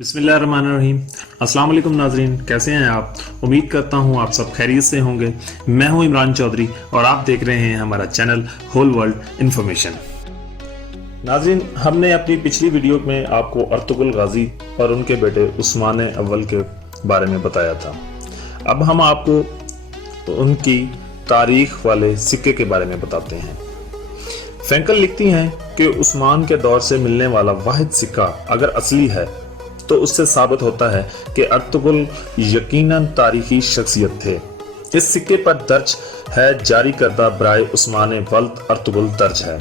बिस्मिल्लाहिर्रहमानिर्रहीम। अस्सलाम वालेकुम नाजरीन, कैसे हैं आप? उम्मीद करता हूं आप सब खैरियत से होंगे। मैं हूं इमरान चौधरी और आप देख रहे हैं हमारा चैनल होल वर्ल्ड इंफॉर्मेशन। नाजरीन, हमने अपनी पिछली वीडियो में आपको अर्तुगरुल गाजी और उनके बेटे उस्मान अव्वल के बारे में बताया था। अब हम आपको उनकी तारीख वाले सिक्के के बारे में बताते हैं। फ्रैंकल लिखती हैं कि उस्मान के दौर से मिलने वाला वाहिद सिक्का अगर असली है तो उससे साबित होता है कि अर्तुगरुल यकीनन तारीखी शख्सियत थे। इस सिक्के पर दर्ज है जारी करदा बराए उस्मान वल्द अर्तुगरुल दर्ज है।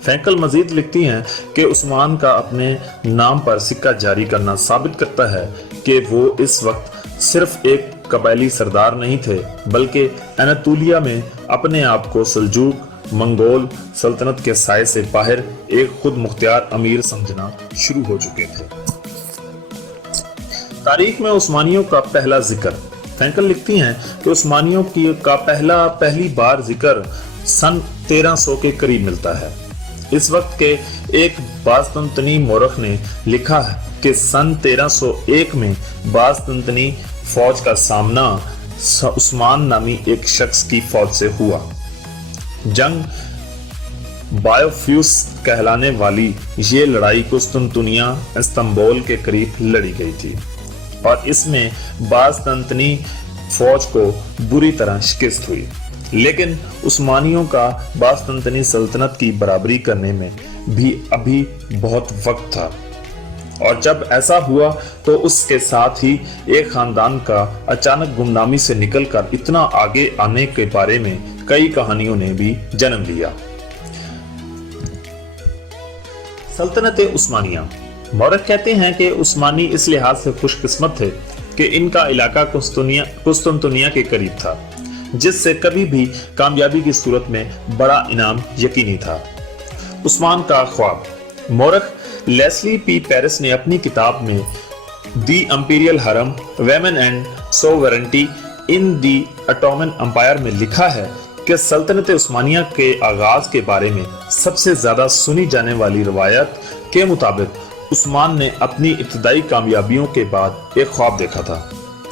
फ्रैंकल मजीद लिखती हैं कि उस्मान का अपने नाम पर सिक्का जारी करना साबित करता है कि वो इस वक्त सिर्फ एक कबायली सरदार नहीं थे, बल्कि अनातोलिया में अपने आप को सल्जूक मंगोल सल्तनत के साए से बाहर एक खुद मुख्तियार अमीर समझना शुरू हो चुके थे। तारीख में उस्मानियों का पहला जिक्र। फ्रैंकल लिखती हैं कि उस्मानियों का पहली बार जिक्र सन 1300 के करीब मिलता है। इस वक्त के एक बाज़तंतनी मोरख ने लिखा है कि सन 1301 में बाज़तंतनी फौज का सामना उस्मान नामी एक शख्स की फौज से हुआ। जंग बायोफ्यूस कहलाने वाली ये लड़ाई कुस्तुनतुनिया इस्तांबुल के करीब लड़ी गई थी और इसमें बाज़तंतनी फौज को बुरी तरह शिकस्त हुई, लेकिन उस्मानियों का बाज़तंतनी सल्तनत की बराबरी करने में भी अभी बहुत वक्त था। और जब ऐसा हुआ तो उसके साथ ही एक खानदान का अचानक गुमनामी से निकलकर इतना आगे आने के बारे में कई कहानियों ने भी जन्म लिया। सल्तनत उस्मानिया। मौरख कहते हैं कि उस्मानी इस लिहाज से खुशकिस्मत थे कि इनका इलाका कुस्तुनतुनिया के करीब था, जिससे कभी भी कामयाबी की सूरत में बड़ा इनाम यकीनी था। उस्मान का ख्वाब। मौरख लेस्ली पी पेरिस ने अपनी किताब में the imperial harem women and sovereignty in the Ottoman empire में लिखा है कि सल्तनत उस्मानिया के आगाज के बारे में सबसे ज्यादा सुनी जाने वाली रवायत के मुताबिक उस्मान ने अपनी इब्तदाई कामयाबियों के बाद एक ख्वाब देखा था।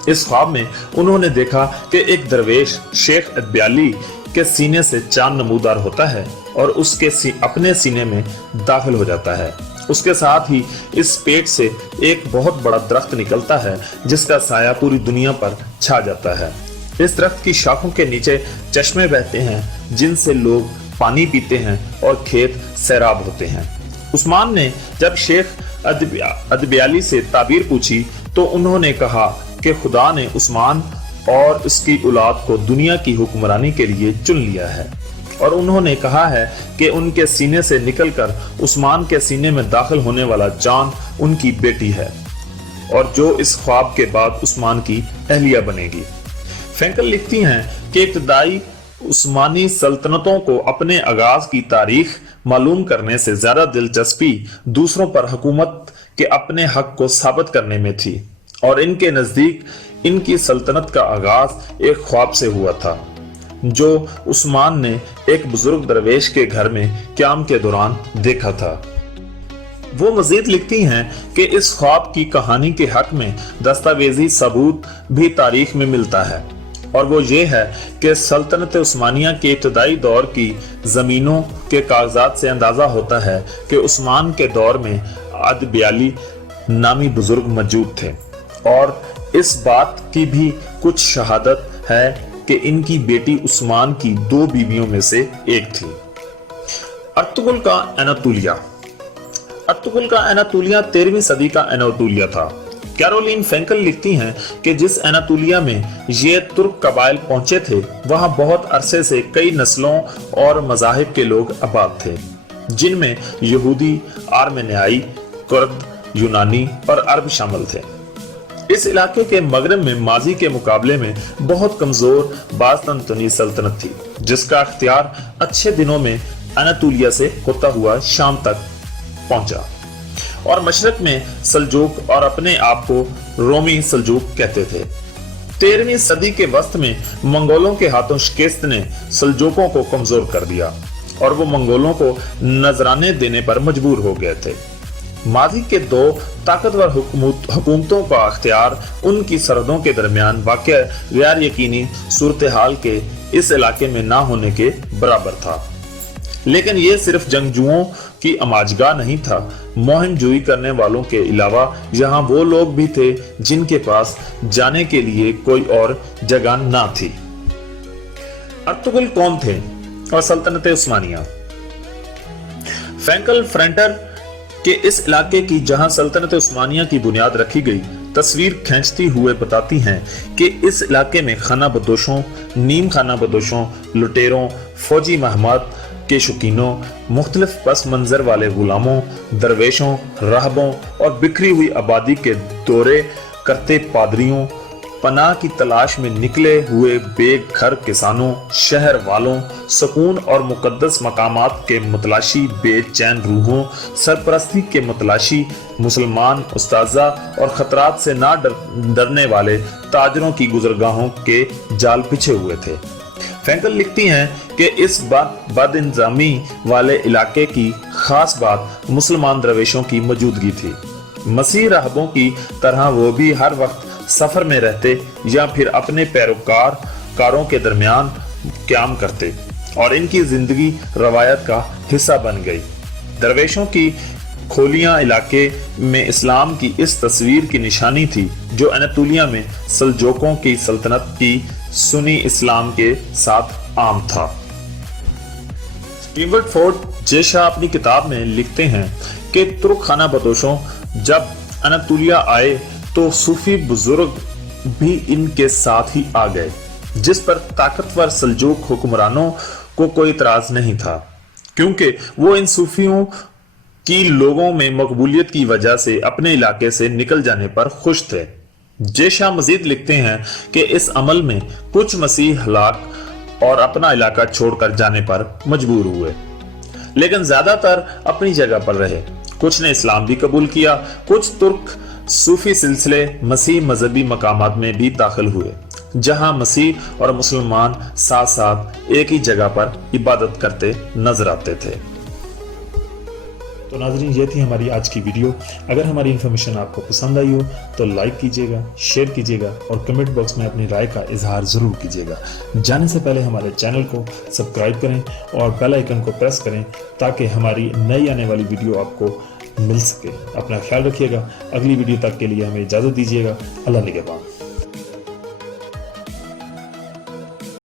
इस ख्वाब में उन्होंने देखा कि एक दरवेश शेख अदब्याली के सीने से चांद नमूदार होता है और उसके अपने सीने में दाखिल हो जाता है। उसके साथ ही इस पेट से एक बहुत बड़ा दरख्त निकलता है जिसका साया पूरी दुनिया पर छा जाता है। इस दरख्त की शाखों के नीचे चश्मे बहते हैं जिनसे लोग पानी पीते हैं और खेत सैराब होते हैं। उस्मान ने जब शेख अदब्याली से ताबीर पूछी तो उन्होंने कहा कि खुदा ने उस्मान और उसकी औलाद को दुनिया की हुक्मरानी के लिए चुन लिया है, और उन्होंने कहा है कि उनके सीने से निकलकर उस्मान के सीने में दाखिल होने वाला जान उनकी बेटी है और जो इस ख्वाब के बाद उस्मान की अहलिया बनेगी। फ्रैंकल लिखती हैं कि इब्तदाई उस्मानी सल्तनतों को अपने आगाज की तारीख मालूम करने से ज्यादा दिलचस्पी दूसरों पर हुकूमत के अपने हक को साबित करने में थी, और इनके नजदीक इनकी सल्तनत का आगाज एक ख्वाब से हुआ था जो उस्मान ने एक बुजुर्ग दरवेश के घर में क़याम के दौरान देखा था। वो मजीद लिखती हैं कि इस ख्वाब की कहानी के हक में दस्तावेजी सबूत भी तारीख में मिलता है, और वो ये है कि सल्तनत उस्मानिया के इब्तदाई दौर की जमीनों के कागजात से अंदाजा होता है कि उस्मान के दौर में अदब्याली नामी बुजुर्ग मौजूद थे, और इस बात की भी कुछ शहादत है कि इनकी बेटी उस्मान की 2 बीवियों में से एक थी। अर्तुगरुल का अनातोलिया। अर्तुगरुल का अनातोलिया 13वीं सदी का अनातोलिया था। कैरोलिन फ्रैंकल लिखती हैं कि जिस अनातोलिया में ये तुर्क कबाइल पहुंचे थे वहां बहुत अरसे से कई नस्लों और मज़ाहिब के लोग आबाद थे, जिनमें यहूदी, आर्मेनियाई, कुर्द, यूनानी और अरब शामिल थे। इस इलाके के मगरब में माजी के मुकाबले में बहुत कमजोर बाज़तंतनी सल्तनत थी, जिसका अख्तियार अच्छे दिनों में अनातोलिया से होता हुआ शाम तक पहुंचा, और मशरक में सल्जूक और अपने आप को रोमी सल्जूक कहते थे। 13वीं सदी के वस्त में मंगोलों के हाथों शिकस्त ने सल्जूकों को कमजोर कर दिया और वो मंगोलों को नजराने देने पर मजबूर हो गए थे। माजी के दो ताकतवर हुकूमतों का अख्तियार उनकी सरहदों के दरमियान वाक़या गैर यकीनी सूरत हाल के इस इलाके में ना होने के बराबर था। लेकिन ये सिर्फ जंगजुओं की अमाजगाह नहीं था। मुहिम जोई करने वालों के अलावा यहाँ वो लोग भी थे जिनके पास जाने के लिए कोई और जगह ना थी। अर्तुगरुल कौन थे और सल्तनत उस्मानिया? फ्रैंकल फ्रंटर के इस इलाके की जहां सल्तनत उस्मानिया की बुनियाद रखी गई तस्वीर खींचती हुए बताती हैं कि इस इलाके में खाना बदोशों, नीम खाना बदोशों, लुटेरों, फौजी महमात के शौकीनों, मुख्तलिफ पस मंजर वाले गुलामों, दरवेशों, राहबों और बिखरी हुई आबादी के दौरे करते पादरियों, पनाह की तलाश में निकले हुए बेघर किसानों, शहर वालों, सुकून और मुकद्दस मकामात के मुतलाशी बेचैन रूहों, सरपरस्ती के मुतलाशी मुसलमान उस्ताजा और खतरात से ना डरने वाले ताजरों की गुजरगाहों के जाल पिछे हुए थे। फ्रैंकल लिखती हैं कि इस बदइंतजामी वाले इलाके की खास बात मुसलमान दरवेशों की मौजूदगी थी। मसीह राहबों की तरह वो भी हर वक्त सफर में रहते या फिर अपने पैरोकारों के दरमियान क़याम करते और इनकी जिंदगी रवायत का हिस्सा बन गई। दरवेशों की खोलियां इलाके में इस्लाम की इस तस्वीर की निशानी थी जो अनातोलिया में सल्जोकों की सल्तनत की सुन्नी इस्लाम के साथ आम था। स्टीवर्ट फोर्ड जेशा अपनी किताब में लिखते हैं कि तुर्क खाना बदोशों जब अनातोलिया आए तो सूफी बुजुर्ग भी इनके साथ ही आ गए, जिस पर ताकतवर सल्जूक हुक्मरानों को कोई इतराज नहीं था, क्योंकि वो इन सूफियों की लोगों में मकबूलियत की वजह से अपने इलाके से निकल जाने पर खुश थे। जेशा मजीद लिखते हैं कि इस अमल में कुछ मसीह हलाक और अपना इलाका छोड़कर जाने पर मजबूर हुए, लेकिन ज्यादातर अपनी जगह पर रहे। कुछ ने इस्लाम भी कबूल किया। कुछ तुर्क सूफी सिलसिले मसीह मजहबी मकामात में भी दाखिल हुए, जहां मसीह और मुसलमान साथ साथ एक ही जगह पर इबादत करते नजर आते थे। तो नाज़रीन, ये थी हमारी आज की वीडियो। अगर हमारी इन्फॉर्मेशन आपको पसंद आई हो तो लाइक कीजिएगा, शेयर कीजिएगा और कमेंट बॉक्स में अपनी राय का इजहार ज़रूर कीजिएगा। जाने से पहले हमारे चैनल को सब्सक्राइब करें और बेल आइकन को प्रेस करें ताकि हमारी नई आने वाली वीडियो आपको मिल सके। अपना ख्याल रखिएगा। अगली वीडियो तक के लिए हमें इजाज़त दीजिएगा। अल्लाह निगहबान।